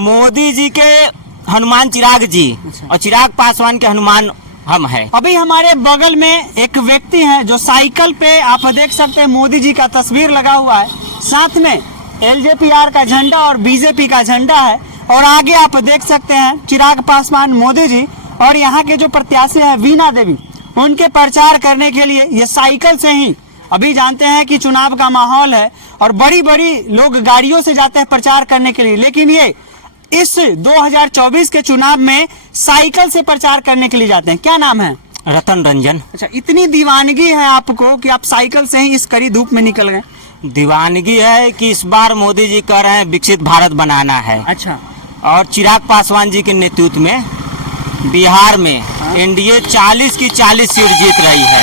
मोदी जी के हनुमान चिराग जी और चिराग पासवान के हनुमान हम है। अभी हमारे बगल में एक व्यक्ति है जो साइकिल पे आप देख सकते हैं मोदी जी का तस्वीर लगा हुआ है, साथ में एलजेपीआर का झंडा और बीजेपी का झंडा है, और आगे आप देख सकते हैं चिराग पासवान मोदी जी और यहाँ के जो प्रत्याशी है वीणा देवी, उनके प्रचार करने के लिए ये साइकिल से ही, अभी जानते हैं कि चुनाव का माहौल है और बड़ी बड़ी लोग गाड़ियों से जाते हैं प्रचार करने के लिए, लेकिन ये इस 2024 के चुनाव में साइकिल से प्रचार करने के लिए जाते हैं। क्या नाम है? रतन रंजन। अच्छा, इतनी दीवानगी है आपको कि आप साइकिल से ही इस कड़ी धूप में निकल गए? दीवानगी है कि इस बार मोदी जी कह रहे हैं विकसित भारत बनाना है। अच्छा। और चिराग पासवान जी के नेतृत्व में बिहार में एनडीए 40 की 40 सीट जीत रही है,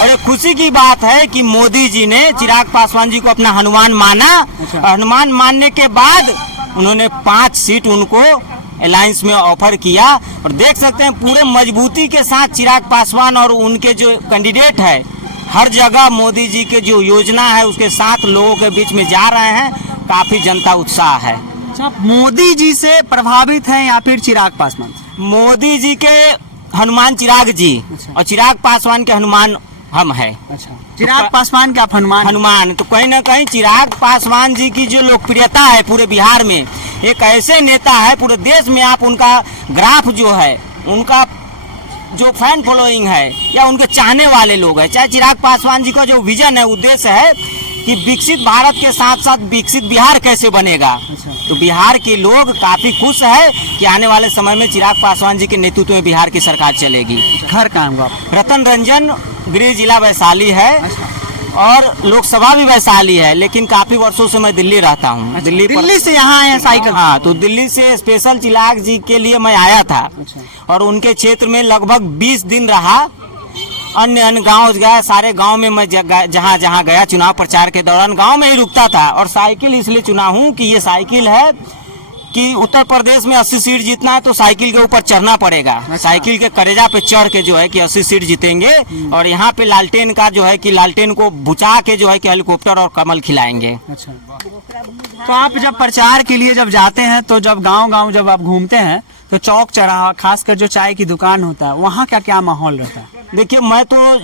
और ये खुशी की बात है कि मोदी जी ने चिराग पासवान जी को अपना हनुमान माना। अच्छा। हनुमान मानने के बाद उन्होंने 5 सीट उनको अलायंस में ऑफर किया, और देख सकते हैं पूरे मजबूती के साथ चिराग पासवान और उनके जो कैंडिडेट है हर जगह मोदी जी के जो योजना है उसके साथ लोगों के बीच में जा रहे हैं। काफी जनता उत्साह है। अच्छा, मोदी जी से प्रभावित हैं या फिर चिराग पासवान? मोदी जी के हनुमान चिराग जी और चिराग पासवान के हनुमान हम है। अच्छा, चिराग पासवान के आप हनुमान तो कहीं ना कहीं चिराग पासवान जी की जो लोकप्रियता है पूरे बिहार में, एक ऐसे नेता है पूरे देश में, आप उनका ग्राफ जो है, उनका जो फैन फॉलोइंग है या उनके चाहने वाले लोग हैं, चाहे चिराग पासवान जी का जो विजन है, उद्देश्य है कि विकसित भारत के साथ साथ विकसित बिहार कैसे बनेगा। अच्छा। तो बिहार के लोग काफी खुश है कि आने वाले समय में चिराग पासवान जी के नेतृत्व में बिहार की सरकार चलेगी। घर का नाम? रतन रंजन, गृह जिला वैशाली है। अच्छा। और लोकसभा भी वैशाली है, लेकिन काफी वर्षों से मैं दिल्ली रहता हूँ। अच्छा, दिल्ली से यहाँ आए हैं साइकिल? हाँ, तो दिल्ली से स्पेशल चिराग जी के लिए मैं आया था। अच्छा। और उनके क्षेत्र में लगभग 20 दिन रहा, अन्य गांव गया, सारे गांव में मैं जहाँ जहाँ गया चुनाव प्रचार के दौरान गांव में ही रुकता था। और साइकिल इसलिए चुना हूँ कि ये साइकिल है कि उत्तर प्रदेश में 80 सीट जीतना है तो साइकिल के ऊपर चढ़ना पड़ेगा। अच्छा। साइकिल के करेजा पे चढ़ के जो है कि 80 सीट जीतेंगे। और यहाँ पे लालटेन का जो है कि लालटेन को बुझा के जो है कि हेलीकॉप्टर और कमल खिलाएंगे। अच्छा, तो आप जब प्रचार के लिए जब जाते हैं तो जब गांव-गांव जब आप घूमते हैं तो चौक चौराहा, खासकर जो चाय की दुकान होता है, वहाँ का क्या माहौल रहता है? देखिए, मैं तो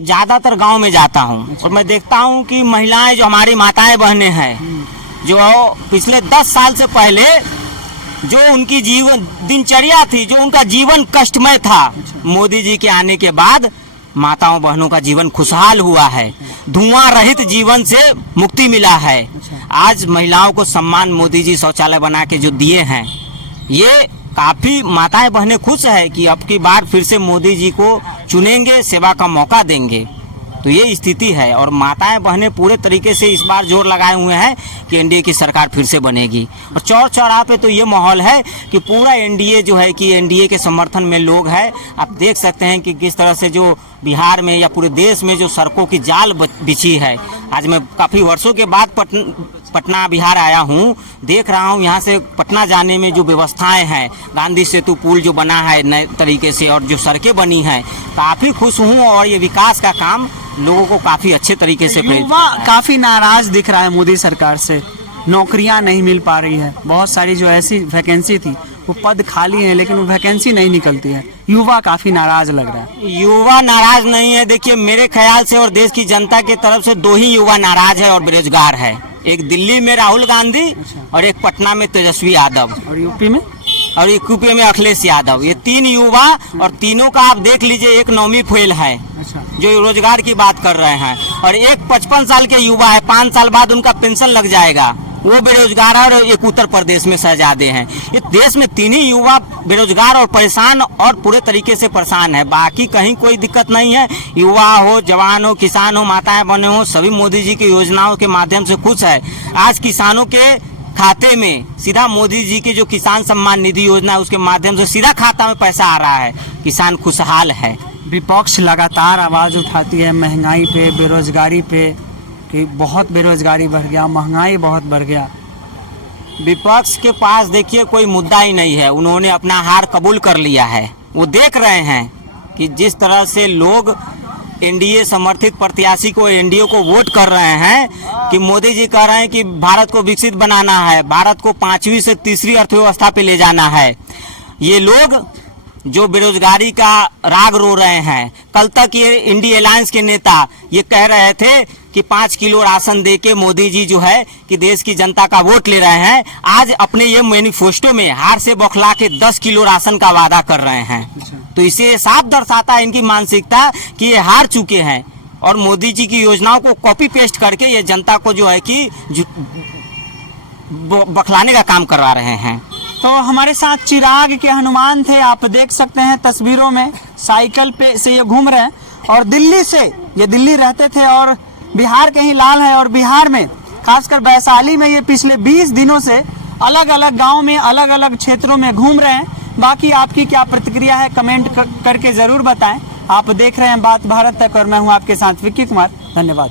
ज्यादातर गांव में जाता हूँ। अच्छा। और मैं देखता हूँ कि महिलाएं, जो हमारी माताएं बहनें हैं, जो पिछले 10 साल से पहले जो उनकी जीवन दिनचर्या थी, जो उनका जीवन कष्टमय था, मोदी जी के आने के बाद माताओं बहनों का जीवन खुशहाल हुआ है। धुआं रहित जीवन से मुक्ति मिला है। आज महिलाओं को सम्मान मोदी जी शौचालय बना के जो दिए हैं, ये काफी माताएं बहनें खुश है कि अब की बार फिर से मोदी जी को चुनेंगे, सेवा का मौका देंगे। तो ये स्थिति है, और माताएं बहनें पूरे तरीके से इस बार जोर लगाए हुए हैं कि एनडीए की सरकार फिर से बनेगी। और चौर चौराहे पे तो ये माहौल है कि पूरा एनडीए जो है कि एनडीए के समर्थन में लोग हैं। आप देख सकते हैं कि किस तरह से जो बिहार में या पूरे देश में जो सड़कों की जाल बिछी है। आज मैं काफ़ी वर्षों के बाद पटना बिहार आया हूँ, देख रहा हूँ यहाँ से पटना जाने में जो व्यवस्थाएं हैं, गांधी सेतु पुल जो बना है नए तरीके से, और जो सड़कें बनी हैं, काफ़ी खुश हूँ। और ये विकास का काम लोगों को काफ़ी अच्छे तरीके से युवा काफ़ी नाराज दिख रहा है मोदी सरकार से, नौकरियां नहीं मिल पा रही है। बहुत सारी जो ऐसी वैकेंसी थी वो पद खाली हैं, लेकिन वो वैकेंसी नहीं निकलती है। युवा काफ़ी नाराज लग रहा है। युवा नाराज नहीं है। देखिए, मेरे ख्याल से और देश की जनता की तरफ से 2 ही युवा नाराज है और बेरोजगार है। एक दिल्ली में राहुल गांधी और एक पटना में तेजस्वी यादव, और यूपी में में अखिलेश यादव। ये 3 युवा, और तीनों का आप देख लीजिए, एक नौवीं फेल है। अच्छा। जो रोजगार की बात कर रहे हैं, और एक 55 साल के युवा है, 5 साल बाद उनका पेंशन लग जाएगा, वो बेरोजगार है। और एक उत्तर प्रदेश में शहजादे हैं। ये देश में 3 ही युवा बेरोजगार और परेशान और पूरे तरीके से परेशान है। बाकी कहीं कोई दिक्कत नहीं है। युवा हो, जवान हो, किसान हो, माताएं बहनें हो, सभी मोदी जी की योजनाओं के माध्यम से खुश है। आज किसानों के खाते में सीधा मोदी जी की जो किसान सम्मान निधि योजना है उसके माध्यम से सीधा खाता में पैसा आ रहा है। किसान खुशहाल है। विपक्ष लगातार आवाज़ उठाती है महंगाई पे, बेरोजगारी पे, कि बहुत बेरोजगारी बढ़ गया, महंगाई बहुत बढ़ गया। विपक्ष के पास देखिए कोई मुद्दा ही नहीं है। उन्होंने अपना हार कबूल कर लिया है। वो देख रहे हैं कि जिस तरह से लोग एनडीए समर्थित प्रत्याशी को, एनडीए को वोट कर रहे हैं कि मोदी जी कह रहे हैं कि भारत को विकसित बनाना है, भारत को 5वीं से तीसरी अर्थव्यवस्था पे ले जाना है। ये लोग जो बेरोजगारी का राग रो रहे हैं, कल तक ये इंडिया अलायंस के नेता ये कह रहे थे कि 5 किलो राशन देके मोदी जी जो है कि देश की जनता का वोट ले रहे हैं, आज अपने ये मैनिफेस्टो में हार से बौखला के 10 किलो राशन का वादा कर रहे हैं। तो इसे साफ दर्शाता है इनकी मानसिकता कि ये हार चुके हैं और मोदी जी की योजनाओं को कॉपी पेस्ट करके ये जनता को जो है कि बौखलाने का काम करवा रहे हैं। तो हमारे साथ चिराग के हनुमान थे, आप देख सकते हैं तस्वीरों में, साइकिल पे से ये घूम रहे हैं और दिल्ली से, ये दिल्ली रहते थे और बिहार के ही लाल हैं और बिहार में खासकर वैशाली में ये पिछले 20 दिनों से अलग अलग गांव में, अलग अलग क्षेत्रों में घूम रहे हैं। बाकी आपकी क्या प्रतिक्रिया है कमेंट करके जरूर बताएं। आप देख रहे हैं बात भारत तक और मैं हूं आपके साथ विक्की कुमार। धन्यवाद।